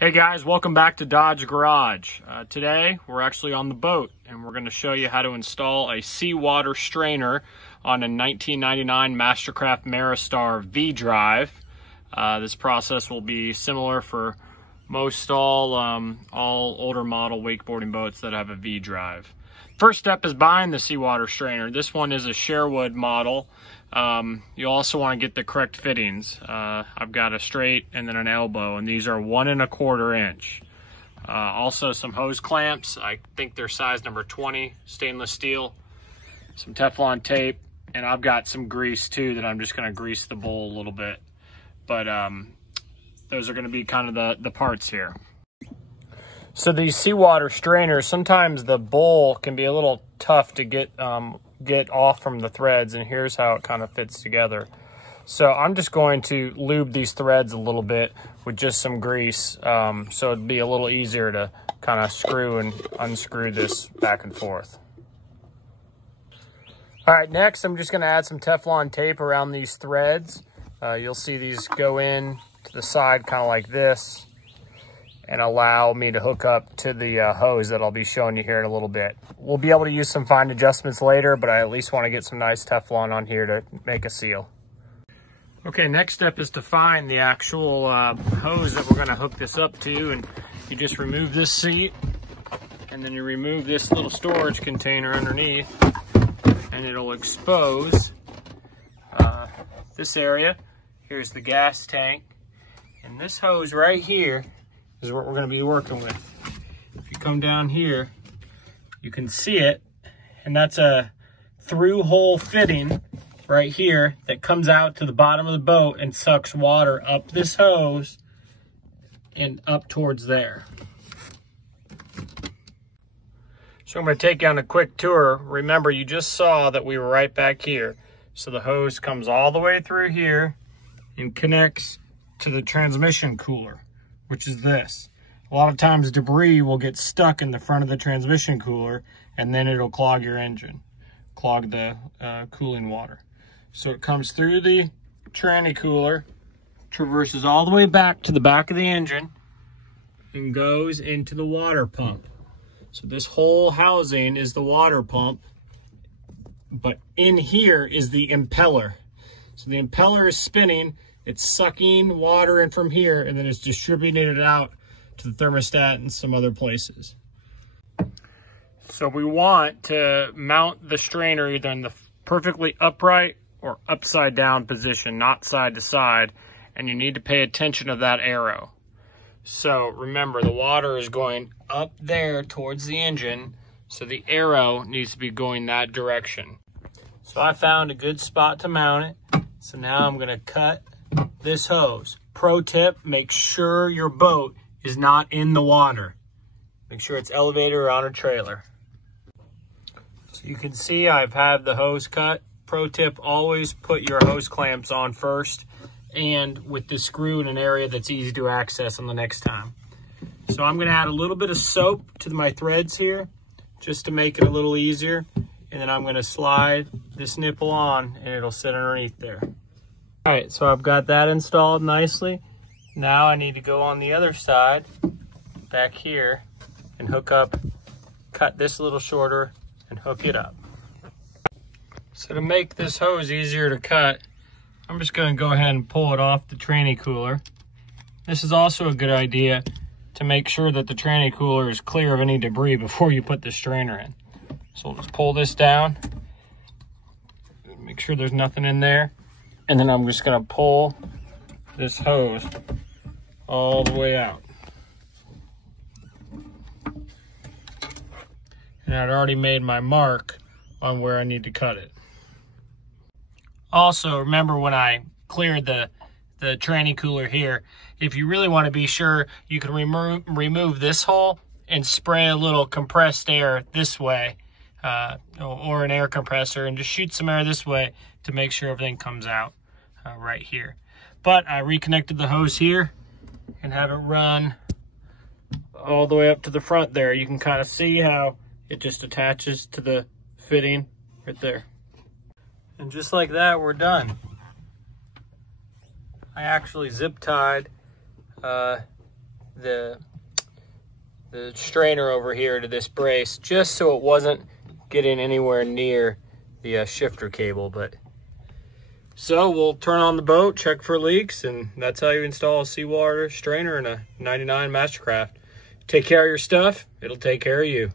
Hey guys, welcome back to Dodge Garage. Today we're actually on the boat and we're going to show you how to install a seawater strainer on a 1999 Mastercraft Maristar V-Drive. This process will be similar for most all older model wakeboarding boats that have a V-Drive. First step is buying the seawater strainer. This one is a Sherwood model. You also want to get the correct fittings. I've got a straight and then an elbow, and these are 1 1/4 inch. Also some hose clamps. I think they're size number 20, stainless steel. Some Teflon tape, and I've got some grease too that I'm just going to grease the bowl a little bit. But those are going to be kind of the parts here. So these seawater strainers, sometimes the bowl can be a little tough to get off from the threads, and here's how it kind of fits together. So I'm just going to lube these threads a little bit with just some grease, so it'd be a little easier to kind of screw and unscrew this back and forth. All right, next I'm just going to add some Teflon tape around these threads. You'll see these go in to the side kind of like this, and allow me to hook up to the hose that I'll be showing you here in a little bit. We'll be able to use some fine adjustments later, but I at least want to get some nice Teflon on here to make a seal. Okay, next step is to find the actual hose that we're going to hook this up to, and you just remove this seat, and then you remove this little storage container underneath, and it'll expose this area. Here's the gas tank, and this hose right here is what we're going to be working with. If you come down here, you can see it, and that's a through hole fitting right here that comes out to the bottom of the boat and sucks water up this hose and up towards there. So I'm going to take you on a quick tour. Remember, you just saw that we were right back here. So the hose comes all the way through here and connects to the transmission cooler, which is this. A lot of times debris will get stuck in the front of the transmission cooler, and then it'll clog your engine, clog the cooling water. So it comes through the tranny cooler, traverses all the way back to the back of the engine, and goes into the water pump. So this whole housing is the water pump, but in here is the impeller. So the impeller is spinning. It's sucking water in from here, and then it's distributing it out to the thermostat and some other places. So we want to mount the strainer either in the perfectly upright or upside down position, not side to side, and you need to pay attention to that arrow. So remember, the water is going up there towards the engine, so the arrow needs to be going that direction. So I found a good spot to mount it. So now I'm going to cut this hose. Pro tip, make sure your boat is not in the water. Make sure it's elevated or on a trailer. So you can see I've had the hose cut. Pro tip, always put your hose clamps on first and with the screw in an area that's easy to access on the next time. So I'm going to add a little bit of soap to my threads here just to make it a little easier. And then I'm going to slide this nipple on and it'll sit underneath there. All right, so I've got that installed nicely. Now I need to go on the other side, back here, and hook up, cut this a little shorter, and hook it up. So to make this hose easier to cut, I'm just going to go ahead and pull it off the tranny cooler. This is also a good idea to make sure that the tranny cooler is clear of any debris before you put the strainer in. So we'll just pull this down, make sure there's nothing in there. And then I'm just going to pull this hose all the way out. And I'd already made my mark on where I need to cut it. Also, remember when I cleared the tranny cooler here, if you really want to be sure, you can remove this hole and spray a little compressed air this way, or an air compressor, and just shoot some air this way to make sure everything comes out right here. But I reconnected the hose here and have it run all the way up to the front there. You can kind of see how it just attaches to the fitting right there. And just like that, we're done. I actually zip tied the strainer over here to this brace just so it wasn't getting anywhere near the shifter cable. But so we'll turn on the boat, check for leaks, and that's how you install a seawater strainer in a 99 Mastercraft. Take care of your stuff, it'll take care of you.